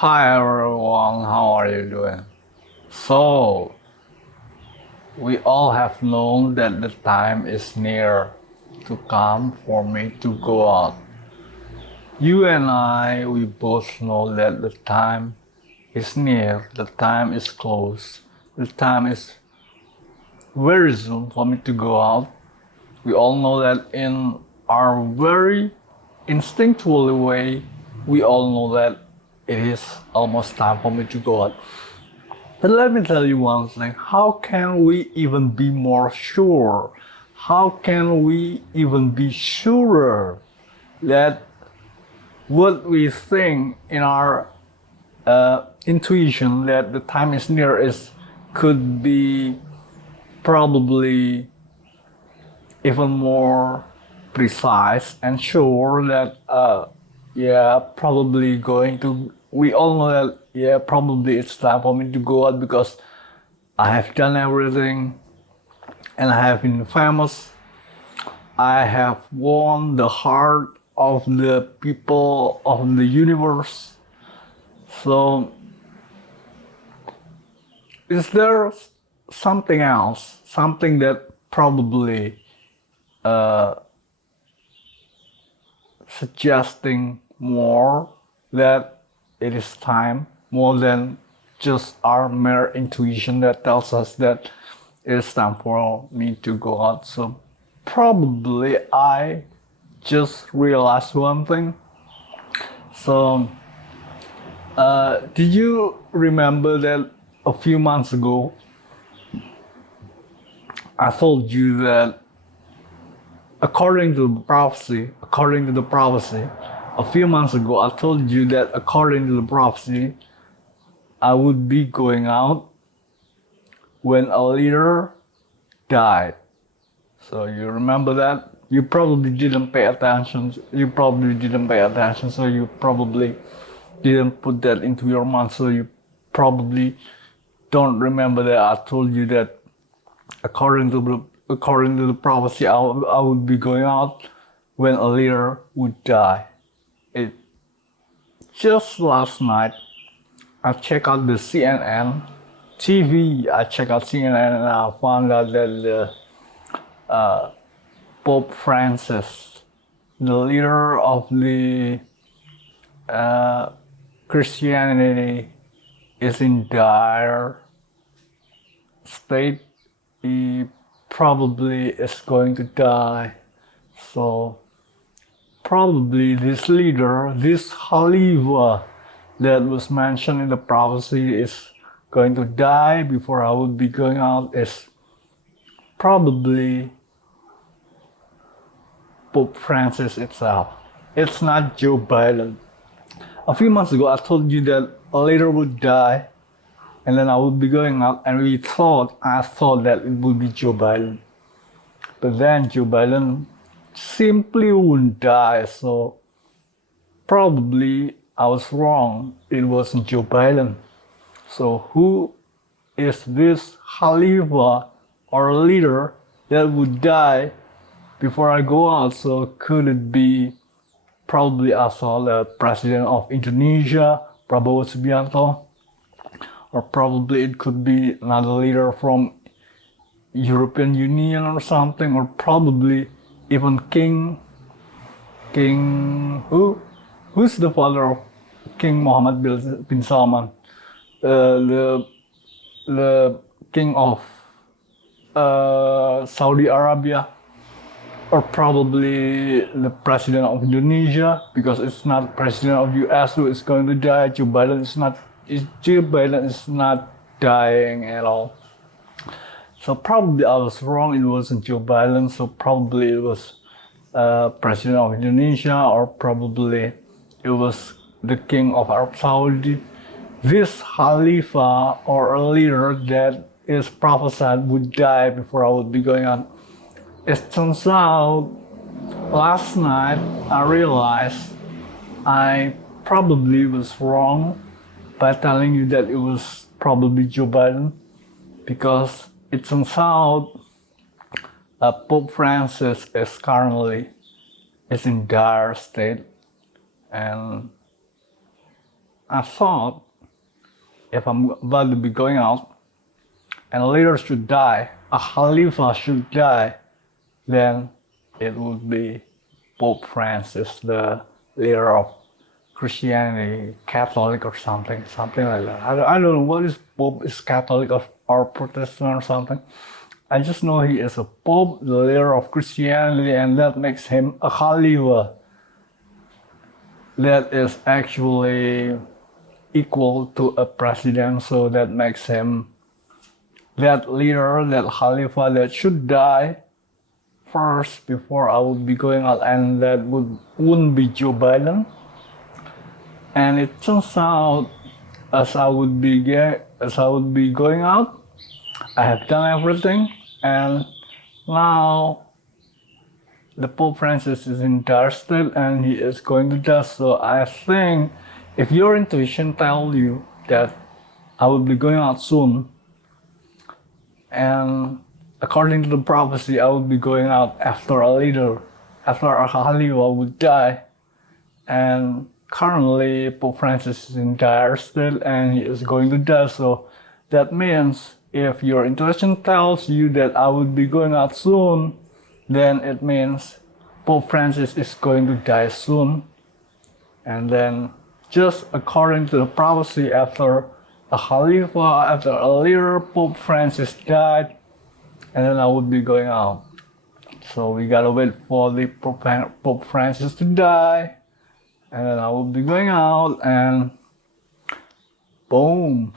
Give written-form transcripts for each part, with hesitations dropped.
Hi everyone, how are you doing? So, we all have known that the time is near to come for me to go out. You and I, we both know that the time is near, the time is close, the time is very soon for me to go out. We all know that in our very instinctual way, we all know that it is almost time for me to go out. But let me tell you one thing. How can we even be more sure? How can we even be surer that what we think in our intuition that the time is near is could be probably even more precise and sure that probably going to we all know that probably it's time for me to go out because I have done everything and I have been famous. I have won the heart of the people of the universe. So, is there something else, something that probably uh, suggesting more that it is time, more than just our mere intuition that tells us that it's time for me to go out? So probably I just realized one thing. So did you remember that a few months ago I told you that according to the prophecy, a few months ago I told you that according to the prophecy, I would be going out when a leader died. So you remember that? You probably didn't pay attention. So you probably didn't put that into your mind. So you probably don't remember that I told you that according to the prophecy, I would be going out when a leader would die. It just last night I checked out the CNN TV. I checked out CNN and I found out that Pope Francis, the leader of the uh, Christianity, is in dire state. He probably is going to die. So probably this leader, this Khalifa that was mentioned in the prophecy is going to die before I would be going out is probably Pope Francis itself. It's not Joe Biden. A few months ago, I told you that a leader would die and then I would be going out, and I thought that it would be Joe Biden. But then Joe Biden simply wouldn't die, so probably I was wrong. It wasn't Joe Biden. So who is this Khalifa or leader that would die before I go out? So could it be probably I saw the president of Indonesia, Prabowo Subianto, or probably it could be another leader from European Union or something, or probably even King who's the father of King Mohammed bin Salman, the king of Saudi Arabia, or probably the president of Indonesia, because it's not president of US who is going to die. Joe Biden is not dying at all. So probably I was wrong. It wasn't Joe Biden. So probably it was president of Indonesia, or probably it was the king of Arab Saudi. This Khalifa or a leader that is prophesied would die before I would be going on. It turns out last night I realized I probably was wrong by telling you that it was probably Joe Biden, because it turns out Pope Francis is currently is in dire state, and I thought if I'm about to be going out and a leader should die, a Khalifa should die, then it would be Pope Francis, the leader of Christianity, Catholic or something like that. I don't know what is Pope is Catholic or Protestant or something. I just know he is a Pope, the leader of Christianity, and that makes him a Khalifa. That is actually equal to a president, so that makes him that leader, that Khalifa that should die first before I would be going out, and that wouldn't be Joe Biden. And it turns out, as I would be going out, I have done everything, and now the Pope Francis is in dire state and he is going to die. So I think if your intuition tells you that I will be going out soon, and according to the prophecy, I will be going out after a leader, after a Khalifa would die, and currently Pope Francis is in dire state and he is going to die. So that means if your intuition tells you that I will be going out soon, then it means Pope Francis is going to die soon. And then just according to the prophecy, after a Khalifa, after a leader, Pope Francis died, and then I would be going out. So we gotta wait for the Pope Francis to die, and then I will be going out, and boom.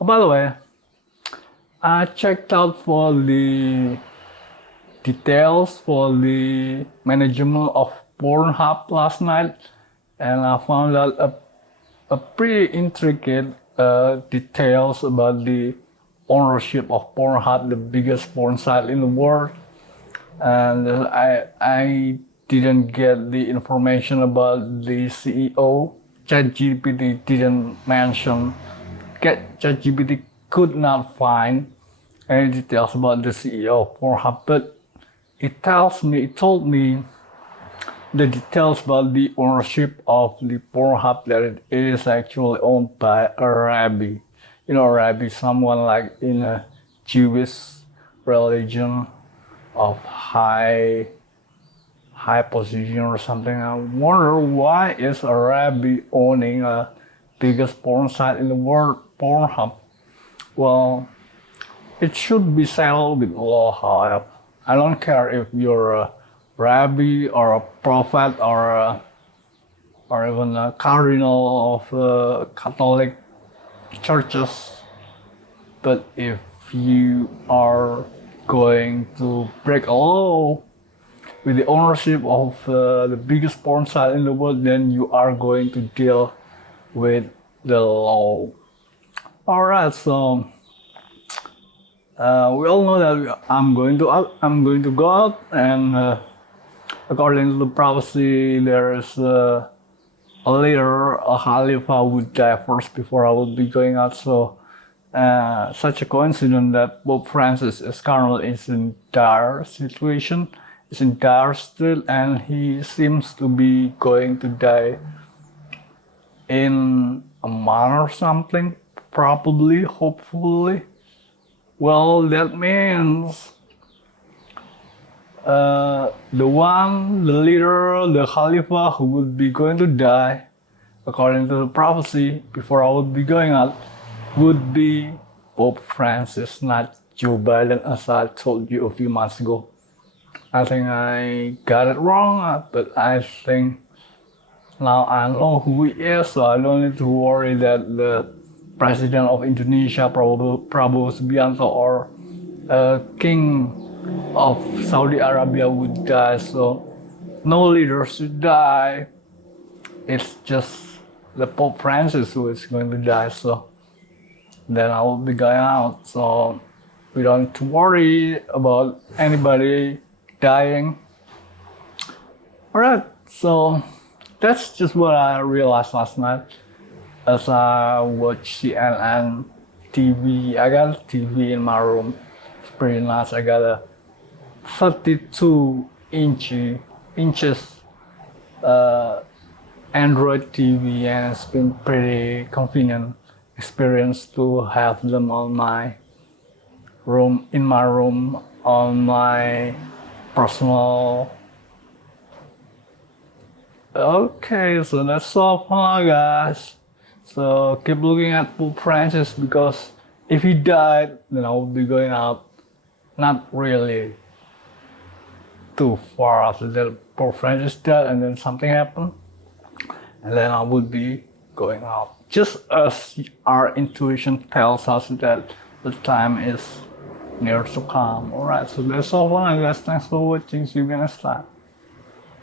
Oh, by the way, I checked out for the details for the management of Pornhub last night, and I found out a pretty intricate details about the ownership of Pornhub, the biggest porn site in the world. And I didn't get the information about the CEO. ChatGPT didn't mention. ChatGPT could not find any details about the CEO of Pornhub, but it told me the details about the ownership of the Pornhub, that it is actually owned by a rabbi. You know, a rabbi, someone like in a Jewish religion of high position or something. I wonder why is a rabbi owning a biggest porn site in the world, Pornhub. Well, it should be settled with law, however. I don't care if you're a rabbi or a prophet or even a cardinal of Catholic churches, but if you are going to break a law with the ownership of the biggest porn site in the world, then you are going to deal with the law. All right, so we all know that I'm going to go out, and according to the prophecy, there is a leader, a Khalifa would die first before I would be going out. So such a coincidence that Pope Francis is currently in dire situation, is in dire state, and he seems to be going to die in a month or something, probably, hopefully. Well, that means the leader, the Khalifa who would be going to die, according to the prophecy, before I would be going out, would be Pope Francis, not Joe Biden, as I told you a few months ago. I think I got it wrong, but I think now I know who he is, so I don't need to worry that the president of Indonesia, Prabowo Subianto, or king of Saudi Arabia would die. So no leader should die. It's just the Pope Francis who is going to die. So then I will be going out. So we don't need to worry about anybody dying. All right, so that's just what I realized last night as I watched CNN TV. I got a TV in my room. It's pretty nice. I got a 32 inches Android TV, and it's been pretty convenient experience to have them on my room, in my room, on my personal. Okay, so that's all for now, guys. So keep looking at Pope Francis, because if he died, then I will be going out not really too far after that. Pope Francis died, and then something happened, and then I would be going out. Just as our intuition tells us that the time is near to come. Alright, so that's all for now, guys. Thanks for watching. See you next time.